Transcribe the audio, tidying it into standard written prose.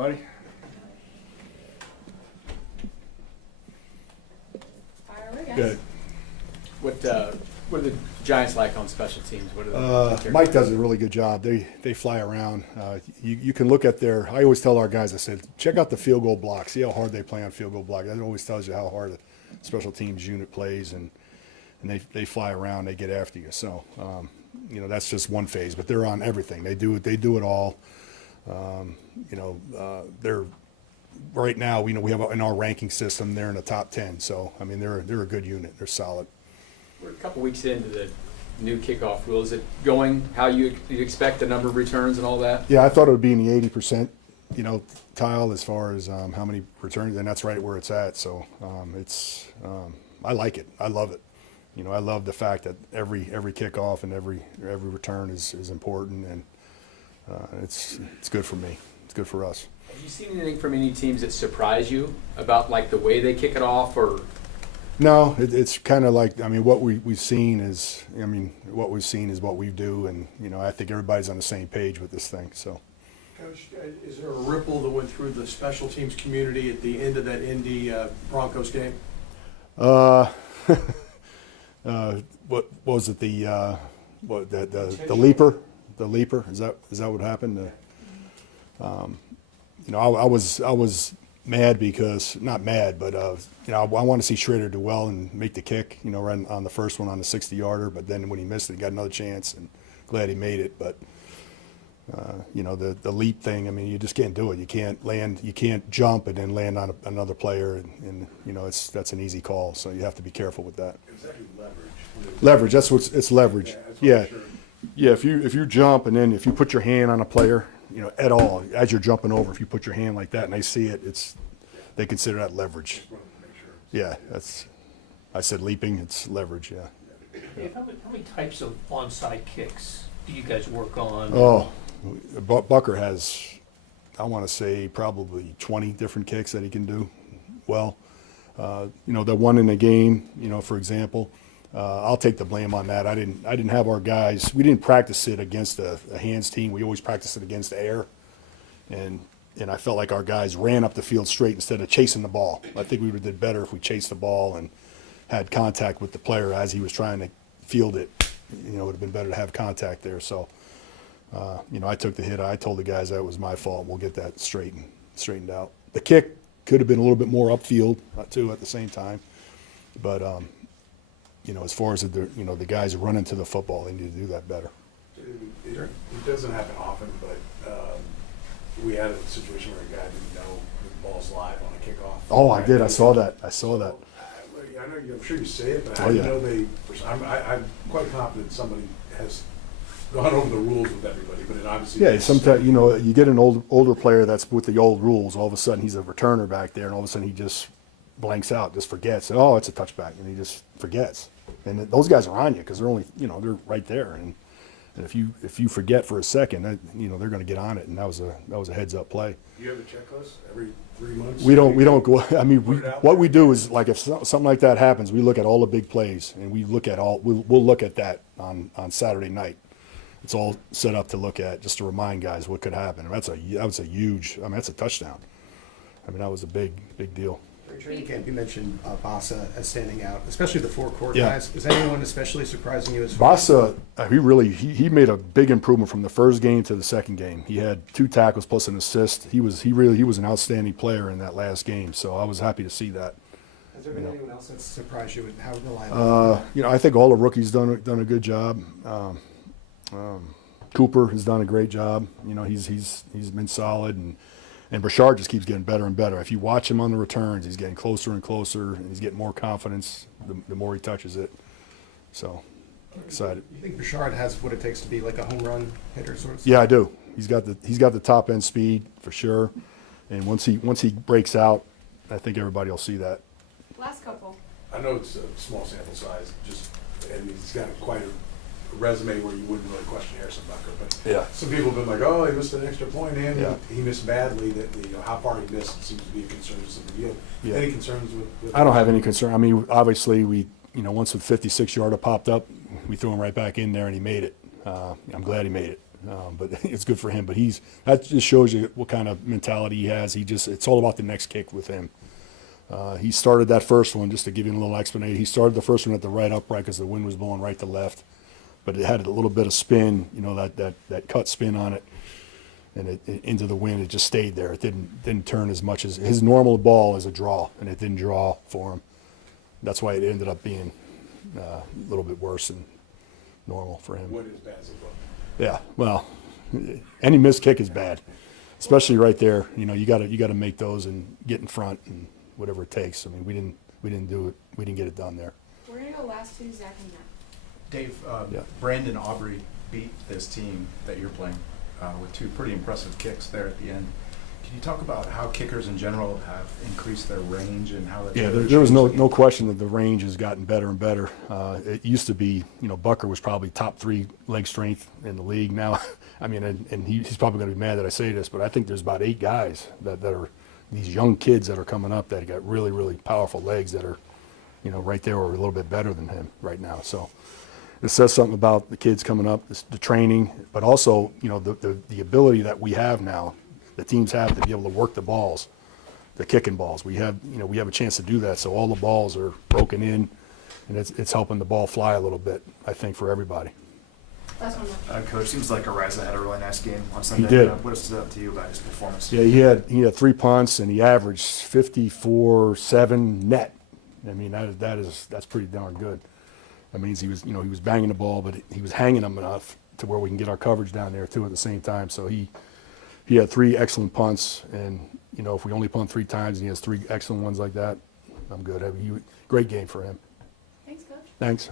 Buddy? Fire away, guys. Good. What are the Giants like on special teams? What are they? Mike does a really good job. They fly around. You can look at their. I always tell our guys, I said, check out the field goal block. See how hard they play on field goal block. That always tells you how hard a special teams unit plays, and they fly around. They get after you. So that's just one phase, but they're on everything. They do it all. They're right now. We have in our ranking system, they're in the top 10. So I mean, they're a good unit. They're solid. We're a couple weeks into the new kickoff rule. Is it going how you expect, the number of returns and all that? Yeah, I thought it would be in the 80%, tile as far as how many returns, and that's right where it's at. So I like it. I love it. I love the fact that every kickoff and every return is important, and it's good for me. It's good for us. Have you seen anything from any teams that surprise you about like the way they kick it off, or? No, it's kind of like, what we've seen is, what we do, and, I think everybody's on the same page with this thing, so. Coach, is there a ripple that went through the special teams community at the end of that Indy Broncos game? What was it, the leaper? The leaper, is that what happened? I was mad because, not mad, but I want to see Schrader do well and make the kick, right on the first one on the 60-yarder. But then when he missed it, he got another chance, and glad he made it. But the leap thing, you just can't do it. You can't land, you can't jump and then land on another player, and that's an easy call. So you have to be careful with that. Exactly, leverage. Leverage. It's leverage. Yeah. Yeah. If you jump and then if you put your hand on a player, at all, as you're jumping over, if you put your hand like that and they see it, they consider that leverage. Yeah, I said leaping, it's leverage, yeah. Dave, how many types of onside kicks do you guys work on? Oh, Bucker has, I want to say, probably 20 different kicks that he can do well. The one in the game, for example, I'll take the blame on that. I didn't have our guys. We didn't practice it against a hands team. We always practice it against the air, and I felt like our guys ran up the field straight instead of chasing the ball. I think we would have did better if we chased the ball and had contact with the player as he was trying to field it. It would have been better to have contact there. So, I took the hit. I told the guys that was my fault. We'll get that straightened out. The kick could have been a little bit more upfield too at the same time, but. As far as the guys running to the football, they need to do that better. It doesn't happen often, but we had a situation where a guy didn't know the ball's live on a kickoff. Oh, I did. I saw that. I know. I'm sure you say it, but Oh, I yeah. know I'm quite confident somebody has gone over the rules with everybody, but it obviously. Yeah, sometimes you get an older player that's with the old rules. All of a sudden, he's a returner back there, and all of a sudden he just blanks out, just forgets. Oh, it's a touchback, and he just forgets. And those guys are on you because they're only, they're right there. And if you forget for a second, they're going to get on it. And that was a heads up play. Do you have a checklist every 3 months? We don't go. What we do is like if something like that happens, we look at all the big plays and we look at we'll look at that on Saturday night. It's all set up to look at just to remind guys what could happen. And that was a huge. That's a touchdown. That was a big deal. During training camp, you mentioned Bassa as standing out, especially the four-court Yeah. guys. Is anyone especially surprising you as Bassa, he made a big improvement from the first game to the second game. He had 2 tackles plus an assist. He was an outstanding player in that last game. So I was happy to see that. Has there been anyone else that's surprised you with how reliable? I think all the rookies done a good job. Cooper has done a great job. He's been solid, and Brashard just keeps getting better and better. If you watch him on the returns, he's getting closer and closer, and he's getting more confidence the more he touches it. So, excited. You think Bouchard has what it takes to be like a home run hitter, sort of? Yeah, I do. He's got the top end speed for sure, and once he breaks out, I think everybody will see that. Last couple. I know it's a small sample size, and he's got quite a resume where you wouldn't really question Harrison Bucker, but Yeah. some people have been like, oh, he missed an extra point and Yeah. he missed badly. That how far he missed seems to be a concern to some of you. Yeah. Any concerns with? I don't have any concern. Obviously once the 56-yarder popped up, we threw him right back in there and he made it. I'm glad he made it. but it's good for him. But that just shows you what kind of mentality he has. It's all about the next kick with him. He started that first one, just to give you a little explanation. He started the first one at the right upright because the wind was blowing right to left, but it had a little bit of spin, that cut spin on it, and it into the wind. It just stayed there. It didn't turn as much as his normal ball is a draw, and it didn't draw for him. That's why it ended up being a little bit worse than normal for him. What is bad as a book? Yeah, well, any missed kick is bad, especially right there. You got to make those and get in front and whatever it takes. I mean, we didn't do it. We didn't get it done there. We're gonna go last two, Zach and Matt. Dave, Yeah. Brandon Aubrey beat this team that you're playing with 2 pretty impressive kicks there at the end. Can you talk about how kickers in general have increased their range and how that? Yeah, there was no question that the range has gotten better and better. It used to be, Bucker was probably top 3 leg strength in the league. Now, I mean, and he's probably going to be mad that I say this, but I think there's about 8 guys that are these young kids that are coming up that got really, really powerful legs that are, right there or a little bit better than him right now. So it says something about the kids coming up, the training, but also, the ability that we have now, the teams have to be able to work the balls, the kicking balls. We have a chance to do that. So all the balls are broken in, and it's helping the ball fly a little bit, I think, for everybody. Last one, Matt. Coach, seems like Ariza had a really nice game on Sunday. did. What stood out to you about his performance? Yeah, he had 3 punts, and he averaged 54-7 net. I mean, that's pretty darn good. That means he was banging the ball, but he was hanging them enough to where we can get our coverage down there too at the same time. So he had 3 excellent punts, and if we only punt 3 times and he has 3 excellent ones like that, I'm good. Great game for him. Thanks, Coach. Thanks.